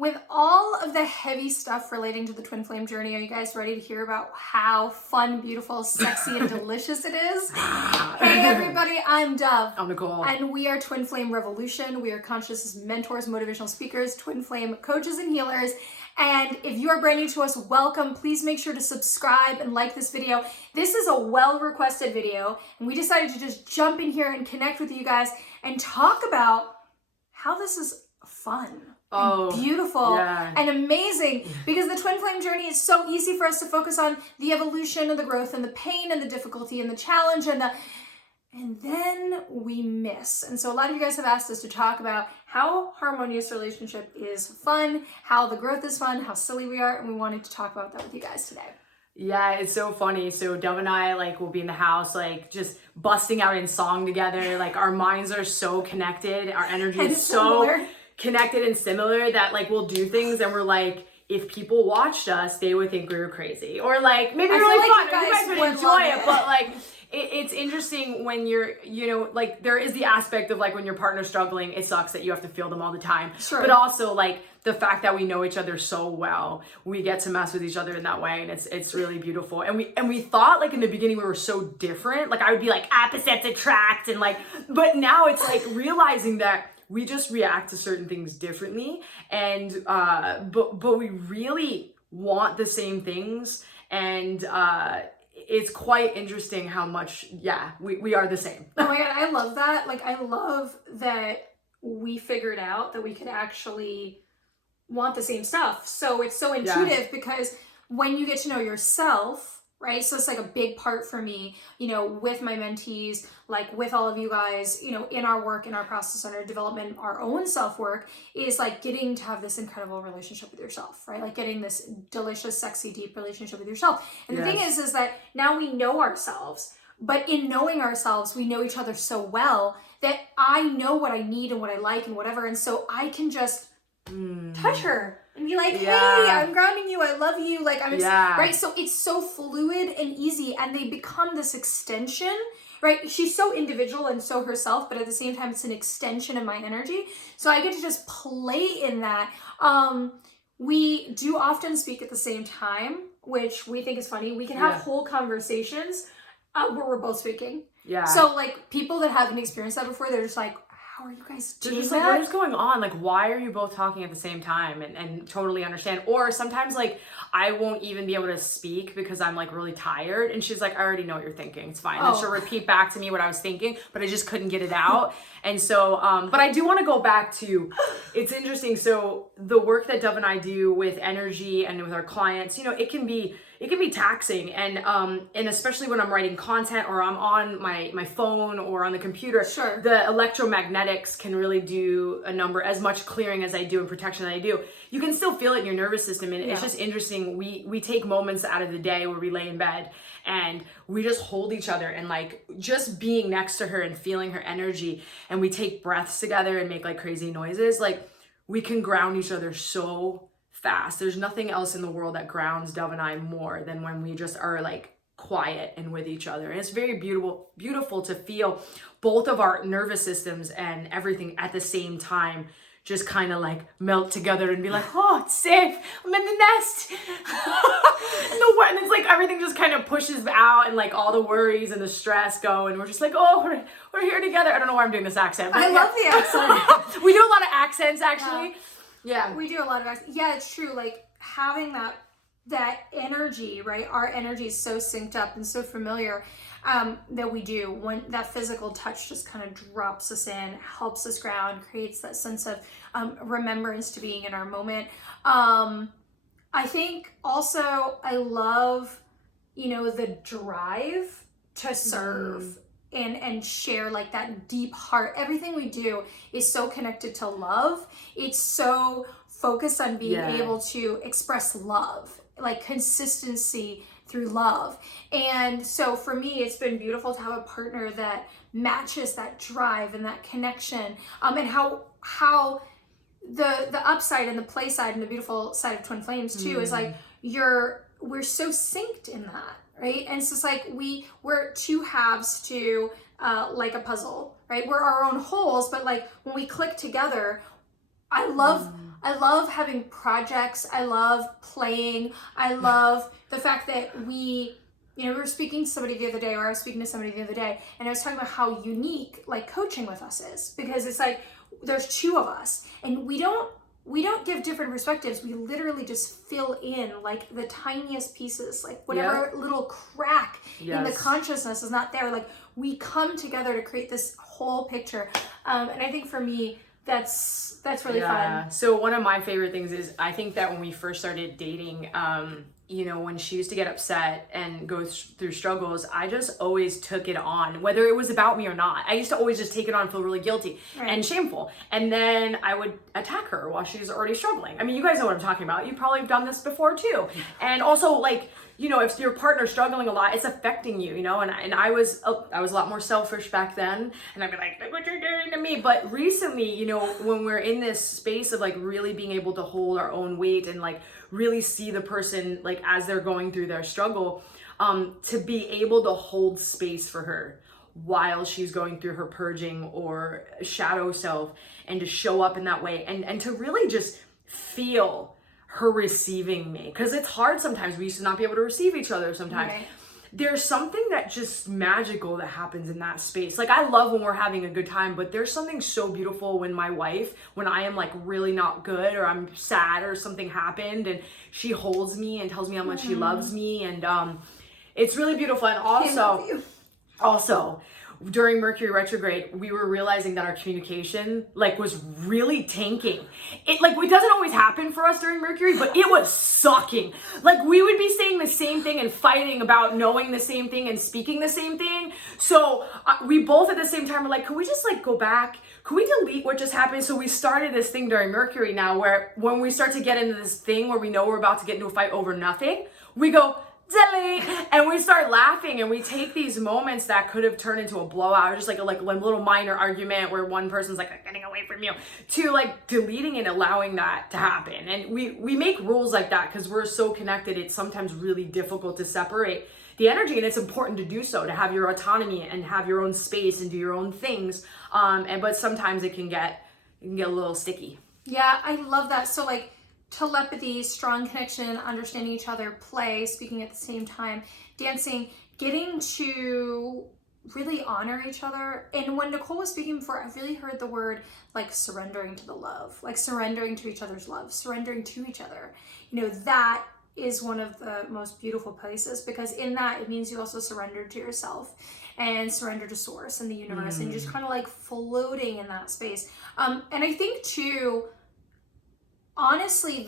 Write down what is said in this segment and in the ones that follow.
With all of the heavy stuff relating to the twin flame journey, are you guys ready to hear about how fun, beautiful, sexy, and delicious it is? Hey everybody, I'm Dove. I'm Nicole. And we are Twin Flame Revolution. We are conscious mentors, motivational speakers, twin flame coaches, and healers. And if you are brand new to us, welcome. Please make sure to subscribe and like this video. This is a well-requested video, and we decided to just jump in here and connect with you guys and talk about how this is fun. And beautiful and amazing, because the twin flame journey is so easy for us to focus on the evolution and the growth and the pain and the difficulty and the challenge and then we miss. And so a lot of you guys have asked us to talk about how harmonious relationship is fun, how the growth is fun, how silly we are, and we wanted to talk about that with you guys today. Yeah, it's so funny. So Dove and I will be in the house just busting out in song together. Our minds are so connected. Our energy is so connected and similar that we'll do things and we're if people watched us, they would think we were crazy, or maybe really fun. You guys would enjoy it, but it's interesting when you're, there is the aspect of when your partner's struggling, it sucks that you have to feel them all the time. Sure. But also the fact that we know each other so well, we get to mess with each other in that way, and it's really beautiful. And we thought in the beginning we were so different. I would be opposites attract, and but now it's realizing that we just react to certain things differently, and but we really want the same things, and it's quite interesting how much we are the same. Oh my god, I love that. I love that we figured out that we could actually want the same stuff. So it's so intuitive because when you get to know yourself, right? So it's a big part for me, with my mentees, with all of you guys, in our work, in our process, in our development, our own self-work is getting to have this incredible relationship with yourself, right? Getting this delicious, sexy, deep relationship with yourself. And the thing is that now we know ourselves, but in knowing ourselves, we know each other so well that I know what I need and what I like and whatever. And so I can just touch her and be hey, I'm grounding you, I love you, right? So it's so fluid and easy, and they become this extension, right? She's so individual and so herself, but at the same time, it's an extension of my energy. So I get to just play in that. We do often speak at the same time, which we think is funny. We can have whole conversations where we're both speaking. Yeah. So people that haven't experienced that before, they're just how are you guys doing that? What is going on? Why are you both talking at the same time? And totally understand. Or sometimes I won't even be able to speak because I'm really tired. And she's I already know what you're thinking. It's fine. And she'll repeat back to me what I was thinking, but I just couldn't get it out. And so, but I do want to go back to, it's interesting. So the work that Dove and I do with energy and with our clients, it can be taxing, and especially when I'm writing content or I'm on my phone or on the computer. Sure. The electromagnetics can really do a number, as much clearing as I do and protection that I do. You can still feel it in your nervous system, and it's just interesting. We take moments out of the day where we lay in bed and we just hold each other and just being next to her and feeling her energy, and we take breaths together and make crazy noises. We can ground each other so fast. There's nothing else in the world that grounds Dove and I more than when we just are quiet and with each other. And it's very beautiful to feel both of our nervous systems and everything at the same time just kind of melt together and be oh, it's safe, I'm in the nest. And it's everything just kind of pushes out, and all the worries and the stress go, and we're just oh, we're here together. I don't know why I'm doing this accent, but I love the accent. We do a lot of accents actually. Yeah, we do a lot of accents. Yeah, it's true. Having that energy, right? Our energy is so synced up and so familiar that we do. When that physical touch just kind of drops us in, helps us ground, creates that sense of remembrance to being in our moment. I think also I love, the drive to serve and share that deep heart. Everything we do is so connected to love. It's so focused on being able to express love, consistency through love. And so for me, it's been beautiful to have a partner that matches that drive and that connection. And how the upside and the play side and the beautiful side of twin flames too is we're so synced in that, right? And it's just we're two halves to a puzzle, right? We're our own wholes, but when we click together, I love I love having projects. I love playing. I love the fact that we were speaking to somebody the other day, or I was speaking to somebody the other day, and I was talking about how unique like coaching with us is, because it's like there's two of us, and we don't give different perspectives. We literally just fill in like the tiniest pieces, like whatever little crack in the consciousness is not there. Like we come together to create this whole picture. And I think for me, that's really fun. So one of my favorite things is, I think that when we first started dating, when she used to get upset and go through struggles, I just always took it on, whether it was about me or not. I used to always just take it on and feel really guilty and shameful. And then I would attack her while she's already struggling. I mean, you guys know what I'm talking about. You probably have done this before too. And also, like, if your partner's struggling a lot, it's affecting you, and I was a lot more selfish back then, and I'd be like, look what you're doing to me. But recently, when we're in this space of like really being able to hold our own weight and like really see the person like as they're going through their struggle, to be able to hold space for her while she's going through her purging or shadow self, and to show up in that way, and to really just feel her receiving me, because it's hard sometimes. We used to not be able to receive each other sometimes. There's something that just magical that happens in that space. Like I love when we're having a good time, but there's something so beautiful when I am like really not good, or I'm sad, or something happened, and she holds me and tells me how much she loves me, and it's really beautiful. And also during Mercury retrograde, we were realizing that our communication like was really tanking. It doesn't always happen for us during Mercury, but it was sucking. Like we would be saying the same thing and fighting about knowing the same thing and speaking the same thing. So we both at the same time were like, could we just like go back? Could we delete what just happened? So we started this thing during Mercury now, where when we start to get into this thing where we know we're about to get into a fight over nothing, we go, delete, and we start laughing, and we take these moments that could have turned into a blowout, or just like a little minor argument where one person's like, I'm getting away from you, to like deleting and allowing that to happen. And we make rules like that because we're so connected. It's sometimes really difficult to separate the energy, and it's important to do so, to have your autonomy and have your own space and do your own things. But sometimes it can get a little sticky. Yeah, I love that. So like telepathy, strong connection, understanding each other, play, speaking at the same time, dancing, getting to really honor each other. And when Nicole was speaking before, I really heard the word like surrendering to the love, like surrendering to each other's love, surrendering to each other. That is one of the most beautiful places, because in that it means you also surrender to yourself and surrender to source and the universe, and just kind of like floating in that space. And I think too, honestly,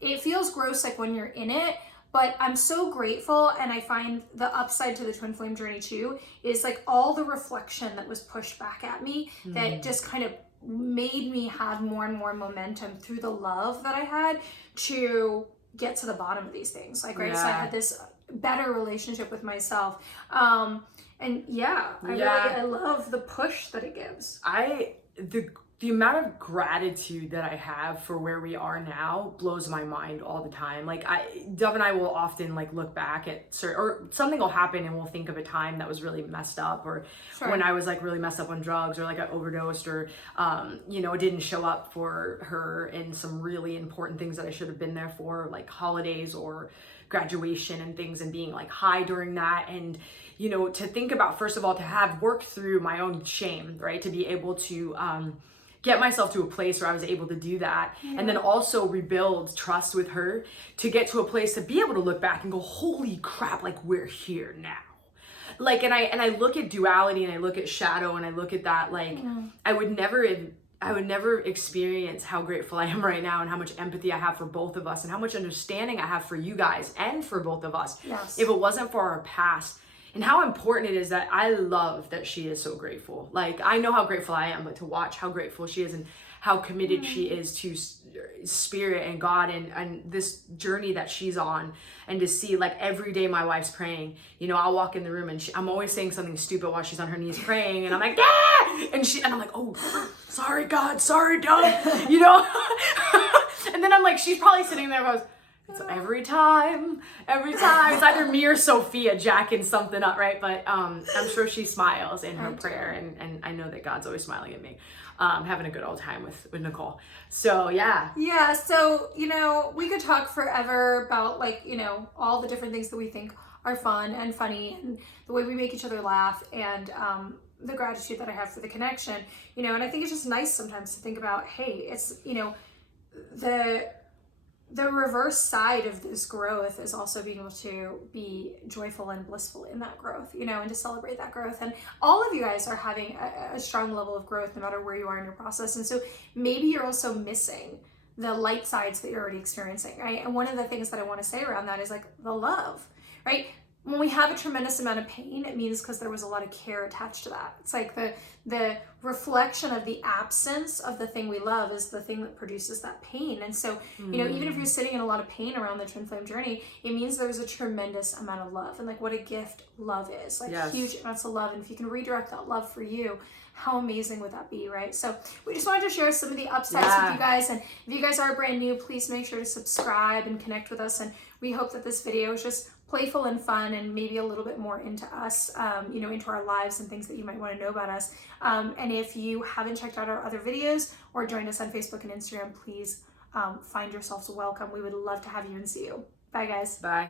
it feels gross like when you're in it, but I'm so grateful. And I find the upside to the twin flame journey too is like all the reflection that was pushed back at me that just kind of made me have more and more momentum through the love that I had to get to the bottom of these things. Like, right. So I had this better relationship with myself. I love the push that it gives. The amount of gratitude that I have for where we are now blows my mind all the time. Like Dove and I will often like look back at or something will happen and we'll think of a time that was really messed up, or when I was like really messed up on drugs, or like I overdosed, or didn't show up for her in some really important things that I should have been there for, like holidays or graduation and things, and being like high during that. And to think about, first of all, to have worked through my own shame, right, to be able to get myself to a place where I was able to do that, and then also rebuild trust with her, to get to a place to be able to look back and go, holy crap, like we're here now. Like, and I look at duality, and I look at shadow, and I look at that, like I would never experience how grateful I am right now, and how much empathy I have for both of us, and how much understanding I have for you guys and for both of us. Yes. If it wasn't for our past. And how important it is that I love that she is so grateful. Like, I know how grateful I am, but to watch how grateful she is and how committed she is to spirit and God and this journey that she's on, and to see like every day my wife's praying. I'll walk in the room and I'm always saying something stupid while she's on her knees praying, and I'm like, ah! And I'm like, oh, sorry God, sorry Dove, And then I'm like, she's probably sitting there and goes, It's every time. It's either me or Sophia jacking something up, right? But I'm sure she smiles in her prayer, and I know that God's always smiling at me. Having a good old time with Nicole. So yeah. Yeah, so, you know, we could talk forever about, like, you know, all the different things that we think are fun and funny, and the way we make each other laugh, and the gratitude that I have for the connection, you know. And I think it's just nice sometimes to think about, hey, it's, you know, the reverse side of this growth is also being able to be joyful and blissful in that growth, you know, and to celebrate that growth. And all of you guys are having a strong level of growth no matter where you are in your process. And so maybe you're also missing the light sides that you're already experiencing, right? And one of the things that I want to say around that is like the love, right? When we have a tremendous amount of pain, it means because there was a lot of care attached to that. It's like the reflection of the absence of the thing we love is the thing that produces that pain. And so, you know, even if you're sitting in a lot of pain around the twin flame journey, it means there's a tremendous amount of love. And like, what a gift love is, like huge amounts of love. And if you can redirect that love for you, how amazing would that be, right? So we just wanted to share some of the upsides with you guys. And if you guys are brand new, please make sure to subscribe and connect with us. And we hope that this video is just playful and fun, and maybe a little bit more into us, you know, into our lives and things that you might want to know about us. And if you haven't checked out our other videos or joined us on Facebook and Instagram, please find yourselves welcome. We would love to have you and see you. Bye, guys. Bye.